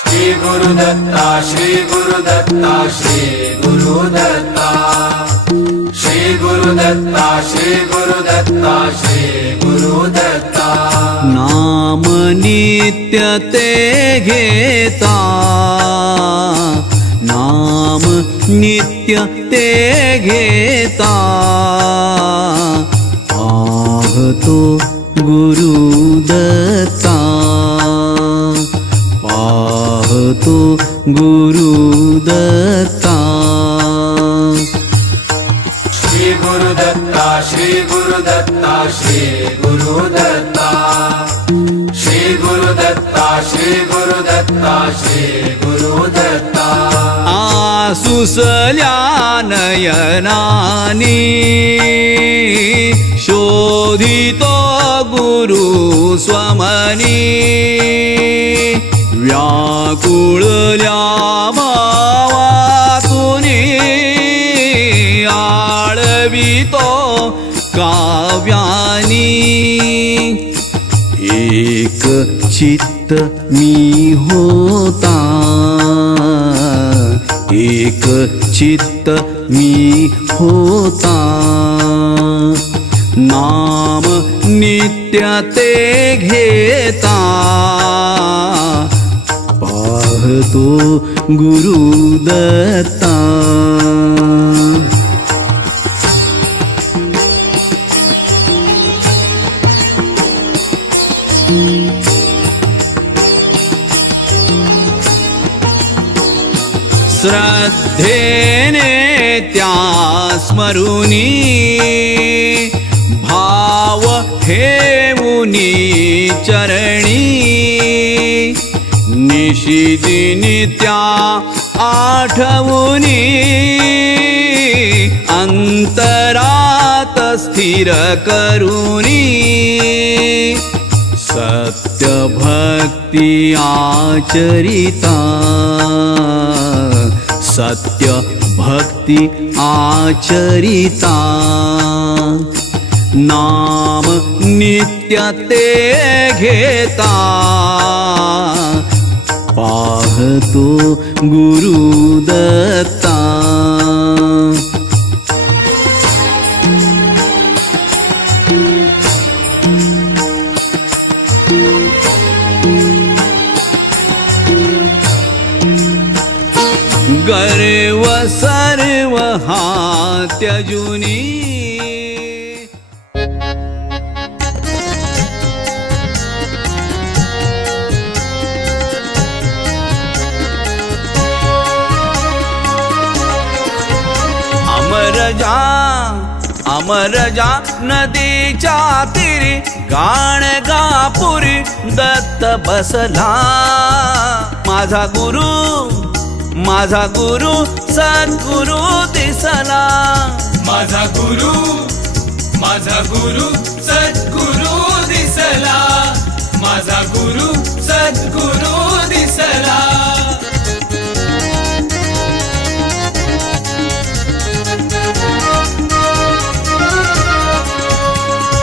श्री गुरुदत्ता श्री गुरुदत्ता श्री गुरुदत्ता श्री गुरुदत्ता श्री गुरुदत्ता श्री गुरुदत्ता नाम नित्य ते घेता नाम नित्य ते घेता पाहतो गुरुदत्ता पाहतो गुरुदत्ता श्री गुरुदत्ता श्री गुरुदत्ता श्री गुरुदत्ता श्री गुरुदत्ता श्री गुरुदत्ता श्री गुरुदत्ता आसुसल्या नयनानी शोधितो गुरु स्वमनी व्याकुळल्या भावातुनी आळवितो काव्यानी एक चित्त मी होता एक चित्त मी होता नाम नित्य ते घेता पाहतो गुरुदत्ता श्रद्धेने त्या स्मरुनी भाव ठेवुनी चरणी निशिदिनी त्या आठवुनी अंतरात स्थिर करुनी सत्य भक्ती आचरिता सत्य भक्ती आचरिता नाम नित्य ते घेता पाहतो गुरुदत्ता गर्व सर्व हा त्यजुनी अमरजा नदीच्या तीरी गाणगापुरी दत्त बसला माझा गुरु सद्गुरु दिसला माझा गुरु सद्गुरु दिसला माझा गुरु सद्गुरु दिसला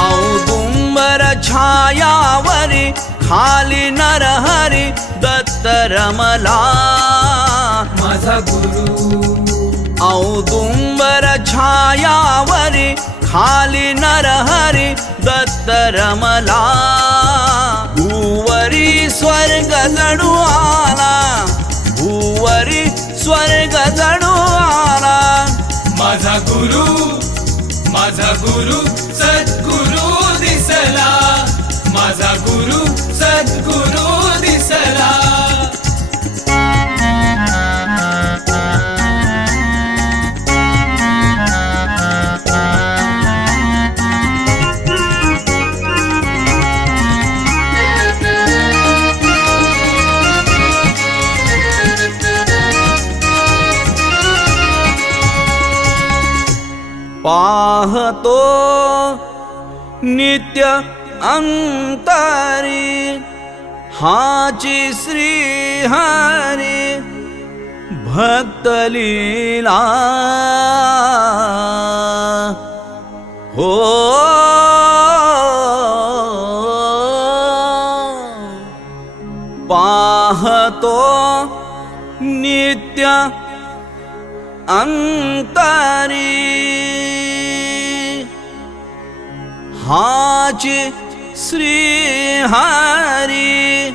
औदुंबर छायावरी खाली नरहरी दत्त रमला माझा गुरु औदुंबर छायावरी खाली नरहरी दत्त रमला भूवरी स्वर्ग जणू आला भूवरी स्वर्ग जणू आला माझा गुरु सद्गुरु दिसला माझा गुरु सद्गुरु दिसला पाहतो नित्य अंतरी हाची श्री हरी भक्त लीला हो पाहतो नित्य अंतरी हाची श्री हरी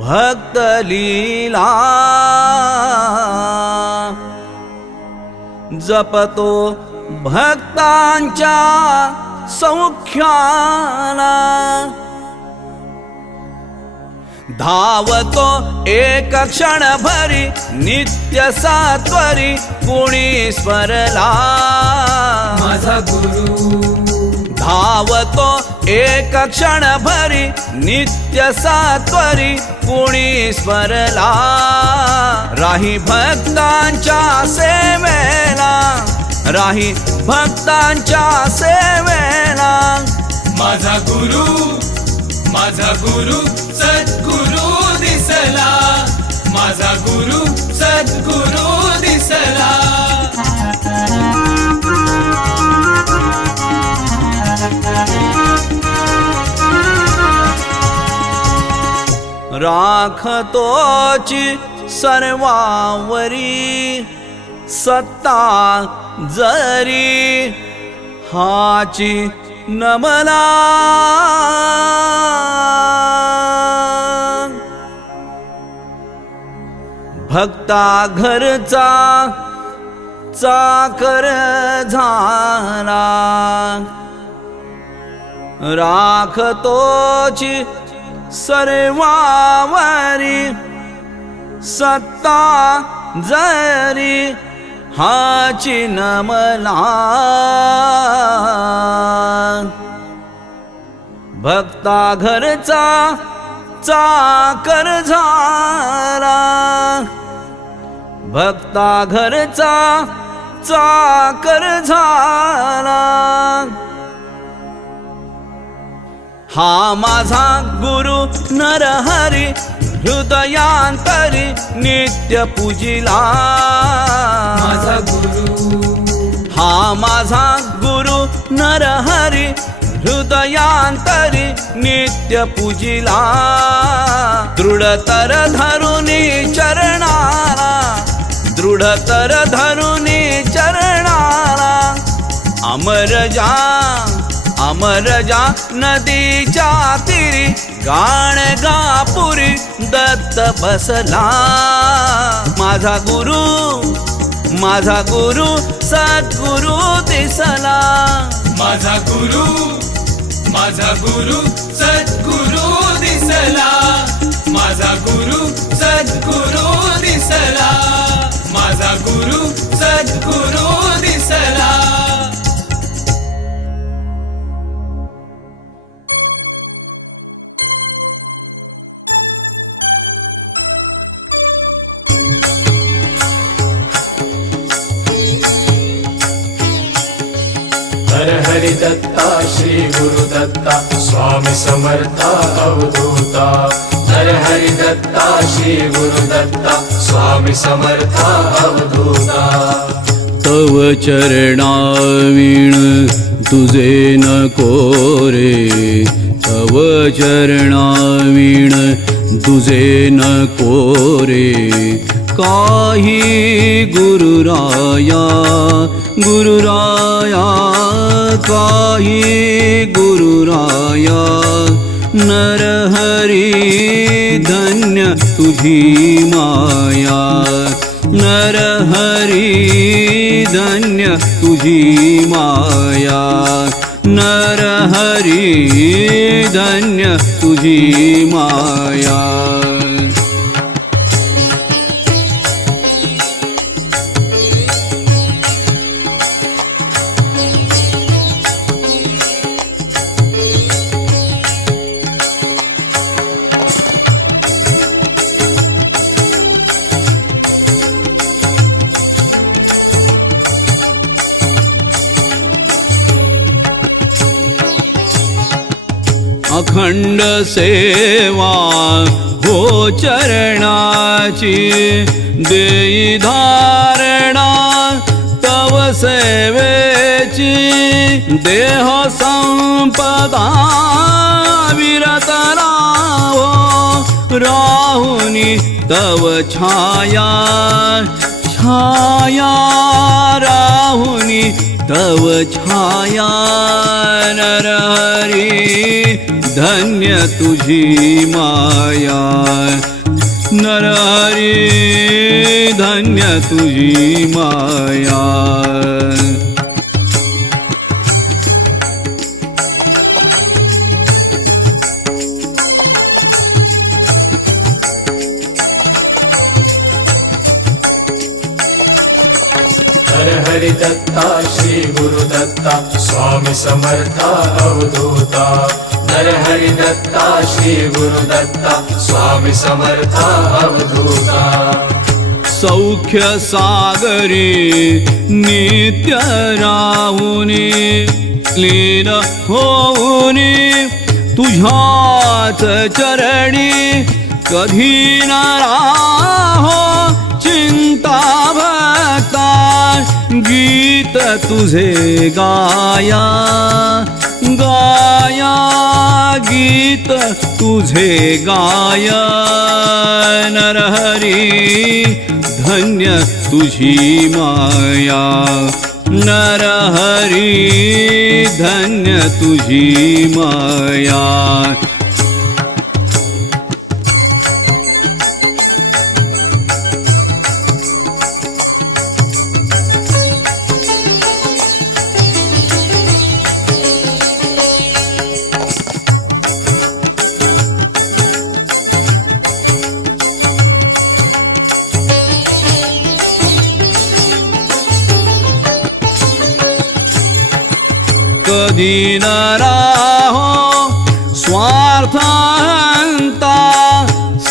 भक्त लीला जपतो भक्तांच्या सौख्याला धावतो एक क्षण भरी नित्य सात्वरी कुणी स्मरला माझा गुरु धावतो एक क्षण भरी नित्य सात्वरी कुणी स्मरला राही भक्तांच्या सेवेला राही भक्तांच्या सेवेला माझा गुरु सद्गुरु दिसला माझा गुरु सद्गुरु दिसला राखतोची सर्वावरी सत्ता जरी हाची नमला भक्ता घरचा चाकर झाला राखतोची सर्वावरी सत्ता जरी हाची नमला भक्ता घरचा चाकर झाला भक्ता घरचा चाकर झाला हा माझा गुरु नरहरी हृदयांतरी नित्य पूजिला माझा गुरु हा माझा गुरु नरहरी हृदयांतरी नित्य पूजिला दृढतर धरुनी चरणाला दृढतर धरुनी चरणाला अमर जा नदीच्या तीरी गाण गापुरी दत्त बसला माझा गुरु सद्गुरु दिसला माझा गुरु सद्गुरु दिसला माझा गुरु सद्गुरु दिसला माझा गुरु सद्गुरु दिसला हर हरि दत्ता श्री गुरु दत्ता स्वामी समर्था अवधूता हर हरि दत्ता श्री गुरु दत्ता स्वामी समर्था अवधूता तव चरणावीण तुझे नको रे तव चरणावीण तुझे नको रे काही गुरुराया काही गुरुराया नरहरी धन्य तुझी माया नरहरी धन्य तुझी माया नरहरी धन्य तुझी माया अखंड सेवा हो चरणाची देई धारणा तव सेवेची देह संपदा विरत राहो राहुनी तव छाया छाया राहुनी तव छाया नरहरी धन्य तुझी माया नरहरी धन्य तुझी माया हरि दत्ता श्री गुरुदत्ता स्वामी समर्था अवधूता हरि दत्ता श्री गुरुदत्ता स्वामी समर्था अवधूता सौख्य सागरी नित्य राहुनी लीन होऊनी तुझ्याच चरणी कधी न राहो चिंता भक्ता गीत तुझे गाया गाया गीत तुझे गाया नरहरी धन्य तुझी माया नरहरी धन्य तुझी माया कधी न राहो स्वार्थांता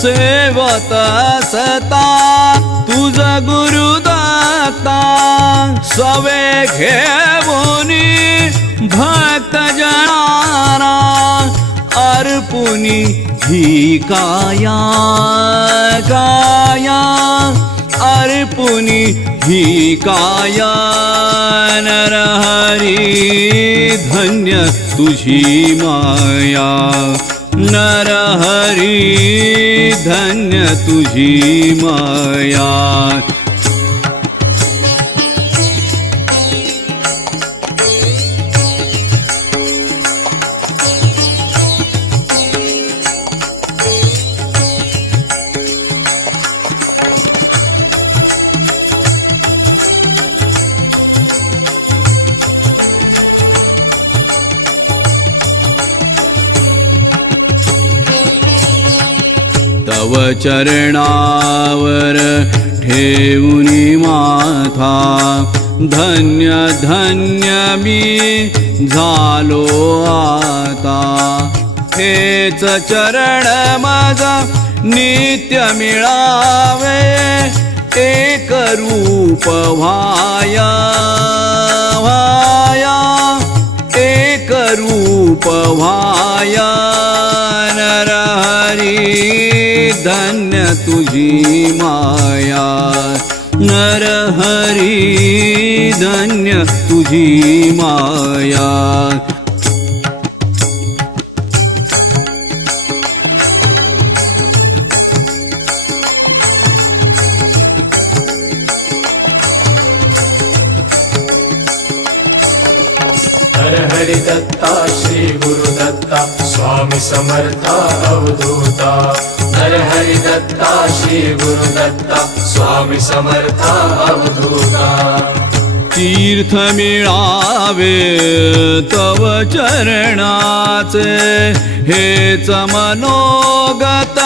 सेवत सता तुझ गुरुदत्ता सवे घेऊनी भक्त जनाना अर्पुनी ही काया काया अर्पुनी ही काया नरहरी धन्य तुझी माया नरहरी धन्य तुझी माया तव चरणावर ठेवूनी माथा धन्य धन्य मी झालो आता हेच चरण माझा नित्य मिळावे एक रूप व्हाया व्हाया एक रूप व्हाया नरहरी धन्य तुझी माया नरहरी धन्य तुझी माया हरि दत्ता श्री गुरुदत्ता स्वामी समर्था अवधूता हरि दत्ता श्री गुरुदत्ता स्वामी समर्था अवधूता तीर्थ मिळावे तव चरणाचे हेच मनोगत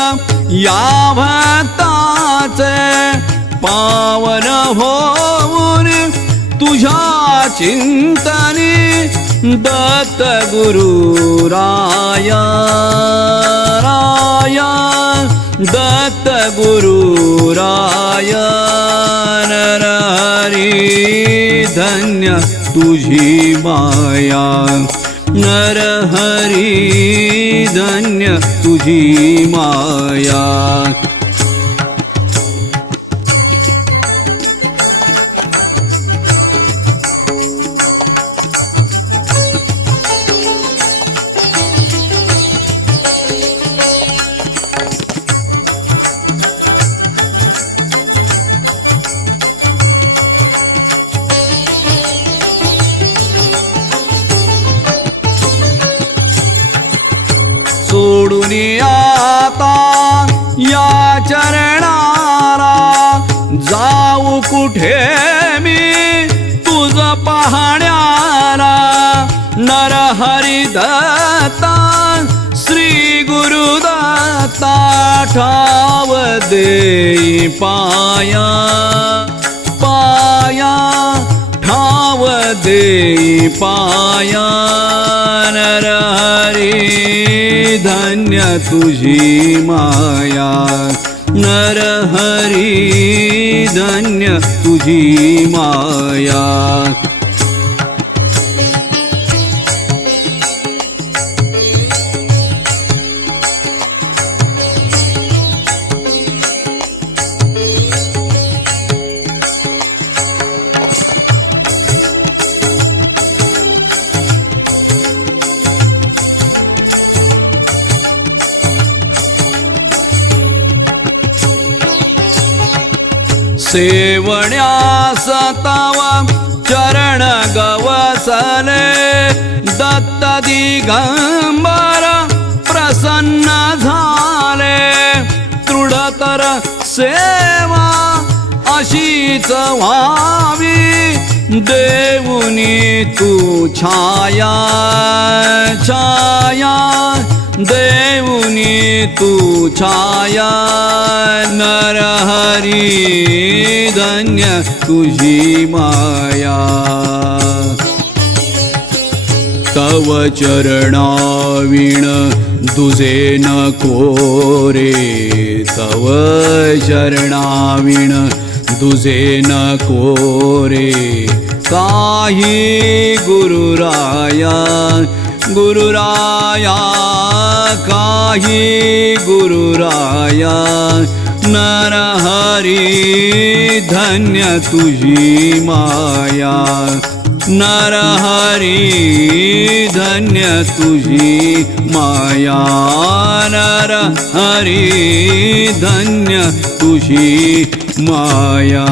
या भक्ताचे पावन होऊन तुझ्या चिंतनी दत्त गुरु राया राया दत्त गुरु राया नरहरी धन्य तुझी माया नरहरी धन्य तुझी माया कुठे मी तुझ पाहण्याला नरहरी दत्ता श्री गुरुदत्ता ठाव देई पाया पाया ठाव देई पाया नरहरी धन्य तुझी माया नरहरी धन्य तुझी माया सेवण्यास तावा चरण गवसले दत्त दिगंबर प्रसन्न झाले दृढतर सेवा अशीच व्हावी देऊनी तू छाया छाया देऊनी तू छाया नरहरी धन्य तुझी माया तव चरणाविण दुजे नको रे तव चरणाविण दुजे नको रे काही गुरुराया गुरुराया काही गुरुराया नरहरी धन्य तुझी माया नरहरी धन्य तुझी माया नरहरी धन्य तुझी माया